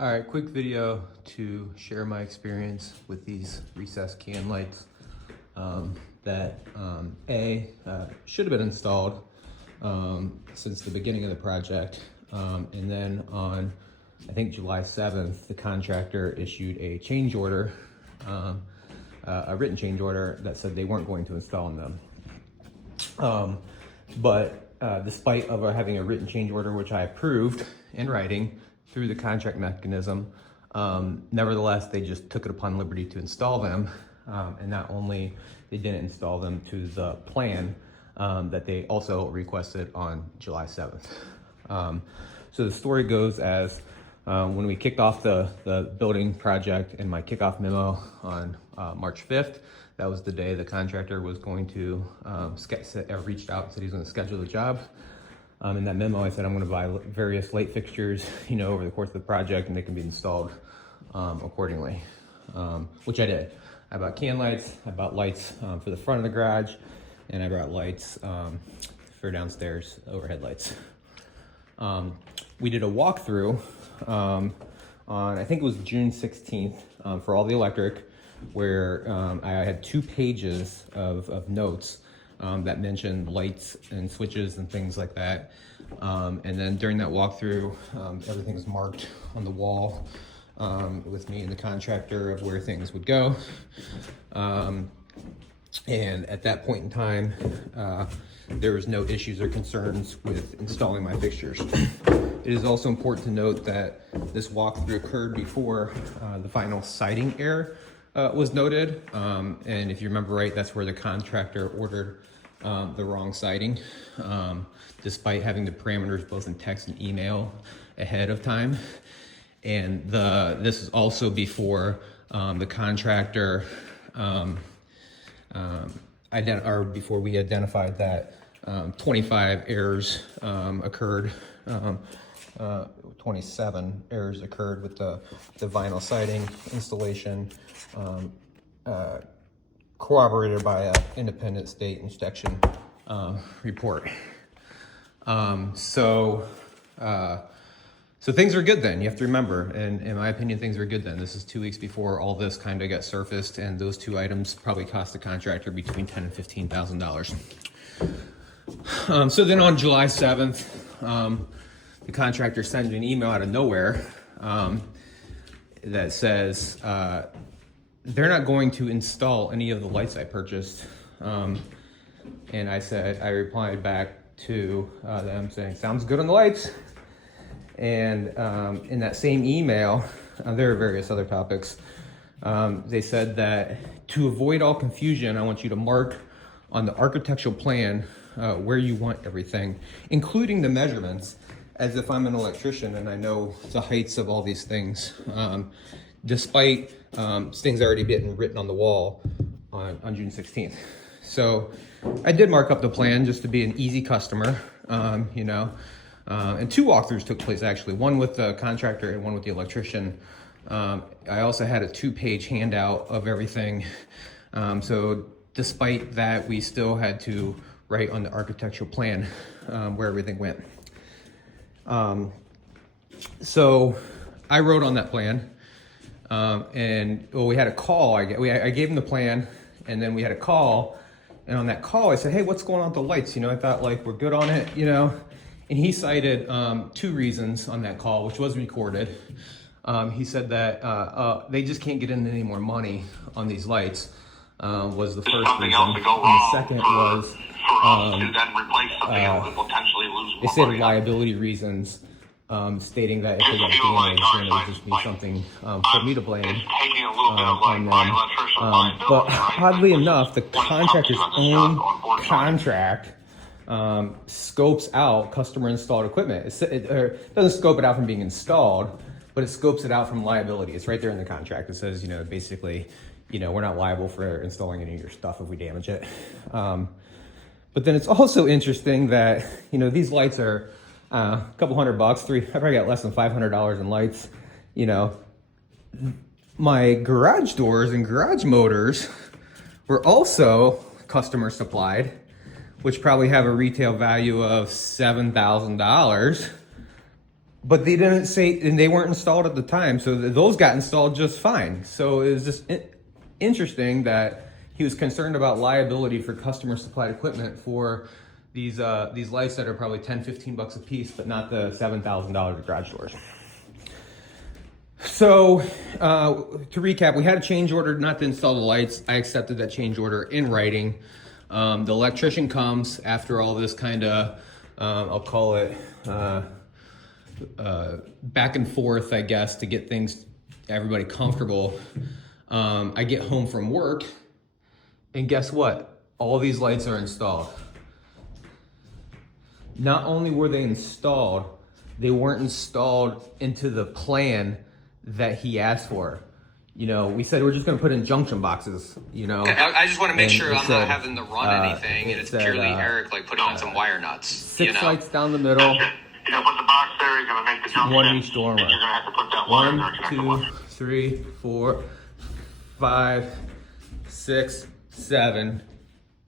All right, quick video to share my experience with these recessed can lights that should have been installed since the beginning of the project. And then on, I think July 7th, the contractor issued a change order, a written change order that said they weren't going to install them. Despite of having a written change order, which I approved in writing through the contract mechanism, nevertheless, they just took it upon liberty to install them. And not only they didn't install them to the plan that they also requested on July 7th. So the story goes as when we kicked off the building project in my kickoff memo on March 5th, that was the day the contractor was going to reached out and said he was going to schedule the job. In that memo, I said I'm going to buy various light fixtures, over the course of the project, and they can be installed accordingly, which I did. I bought can lights, I bought lights for the front of the garage, and I brought lights for downstairs, overhead lights. We did a walkthrough on, I think it was June 16th, for all the electric, where I had 2 pages of notes that mentioned lights and switches and things like that. And then during that walkthrough, everything was marked on the wall with me and the contractor of where things would go. And at that point in time, there was no issues or concerns with installing my fixtures. It is also important to note that this walkthrough occurred before the final siding error was noted. And if you remember right, that's where the contractor ordered the wrong siding, despite having the parameters both in text and email ahead of time. And this is also before the contractor, before we identified that 25 errors occurred, 27 errors occurred with the vinyl siding installation, corroborated by an independent state inspection report. So things are good then. You have to remember, and in my opinion, things are good then. This is 2 weeks before all this kind of got surfaced, and those 2 items probably cost the contractor between $10,000 and $15,000. So then on July 7th, the contractor sent an email out of nowhere that says they're not going to install any of the lights I purchased. And I replied back to them saying, sounds good on the lights. And in that same email, there are various other topics. They said that to avoid all confusion, I want you to mark on the architectural plan where you want everything, including the measurements, as if I'm an electrician and I know the heights of all these things, despite things already being written on the wall on June 16th. So I did mark up the plan just to be an easy customer, and 2 walkthroughs took place actually, one with the contractor and one with the electrician. I also had a 2-page handout of everything. So despite that, we still had to write on the architectural plan where everything went. So I wrote on that plan, we had a call. I gave him the plan, and then we had a call. And on that call, I said, hey, what's going on with the lights? I thought we're good on it, And he cited 2 reasons on that call, which was recorded. He said that they just can't get in any more money on these lights, was the first reason. And the second was they said liability reasons, stating that if they got damaged, then it would just be something for me to blame on them. But oddly enough, the contractor's own contract scopes out customer installed equipment. It doesn't scope it out from being installed, but it scopes it out from liability. It's right there in the contract. It says, basically, we're not liable for installing any of your stuff if we damage it. But then it's also interesting that, these lights are a couple $100, I probably got less than $500 in lights. My garage doors and garage motors were also customer supplied, which probably have a retail value of $7,000. but they didn't say, and they weren't installed at the time, so those got installed just fine. So it was just interesting that he was concerned about liability for customer supplied equipment for these lights that are probably 10, 15 bucks a piece, but not the $7,000 garage doors. So to recap, we had a change order not to install the lights. I accepted that change order in writing. The electrician comes after all this kind of, I'll call it back and forth, I guess, to get everybody comfortable. I get home from work, and guess what? All these lights are installed. Not only were they installed, they weren't installed into the plan that he asked for. You know, we said we're just going to put in junction boxes, you know. I just want to make sure I'm not having to run anything, and it's purely Eric, like, putting on some wire nuts. 6 lights down the middle. You know, put the box there, you're going to make the junction. One in each dormer. And you're going to have to put that wire there. 1, 2, 3, 4, 5, 6, 7,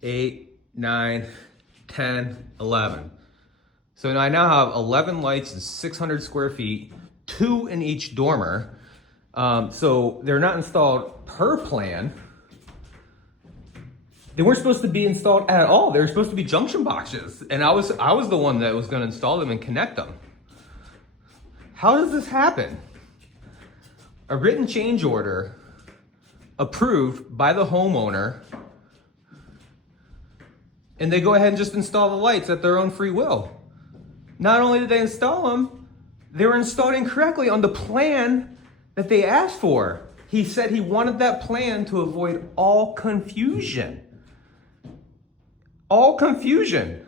8, 9, 10, 11. So now I have 11 lights and 600 square feet, 2 in each dormer. So they're not installed per plan. They weren't supposed to be installed at all. They were supposed to be junction boxes. And I was the one that was going to install them and connect them. How does this happen? A written change order approved by the homeowner, and they go ahead and just install the lights at their own free will. Not only did they install them, they were installed incorrectly on the plan that they asked for. He said he wanted that plan to avoid all confusion. All confusion.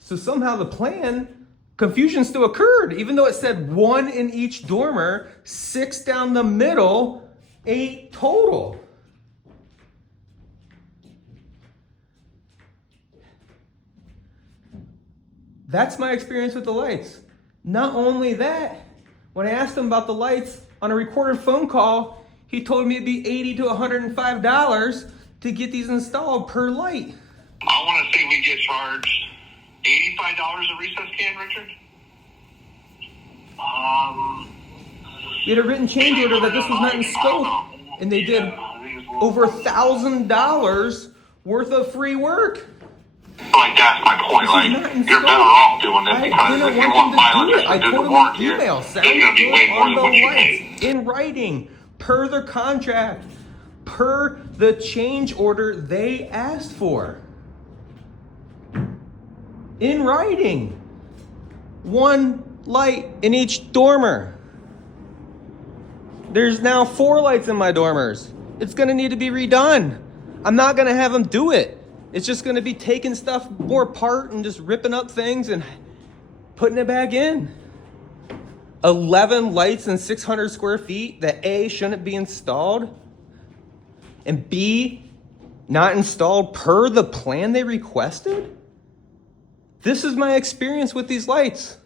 So somehow the plan, confusion still occurred, even though it said 1 in each dormer, 6 down the middle, 8 total. That's my experience with the lights. Not only that, when I asked him about the lights on a recorded phone call, he told me it'd be $80 to $105 to get these installed per light. I want to say we get charged $85 a recess can, Richard. We had a written change order that this was not in scope, and they did over $1,000 worth of free work. Like, that's my point. Like, you're better off doing this because if you want mileage I for told the him warranty, in email, it's going to be way more than what you paid. in writing, per the contract, per the change order they asked for. In writing. 1 light in each dormer. There's now 4 lights in my dormers. It's going to need to be redone. I'm not going to have them do it. It's just going to be taking stuff more apart and just ripping up things and putting it back in. 11 lights and 600 square feet that A, shouldn't be installed, and B, not installed per the plan they requested? This is my experience with these lights.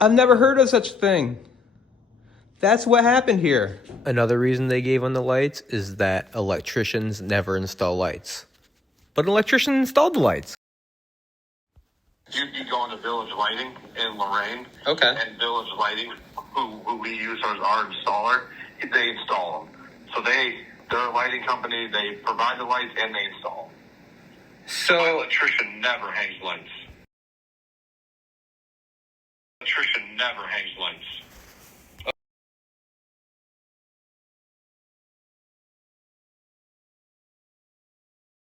I've never heard of such a thing. That's what happened here. Another reason they gave on the lights is that electricians never install lights. But an electrician installed the lights. You go into Village Lighting in Lorraine. Okay. And Village Lighting, who we use as our installer, they install them. So they're a lighting company. They provide the lights and they install them. So my electrician never hangs lights. Electrician never hangs lights.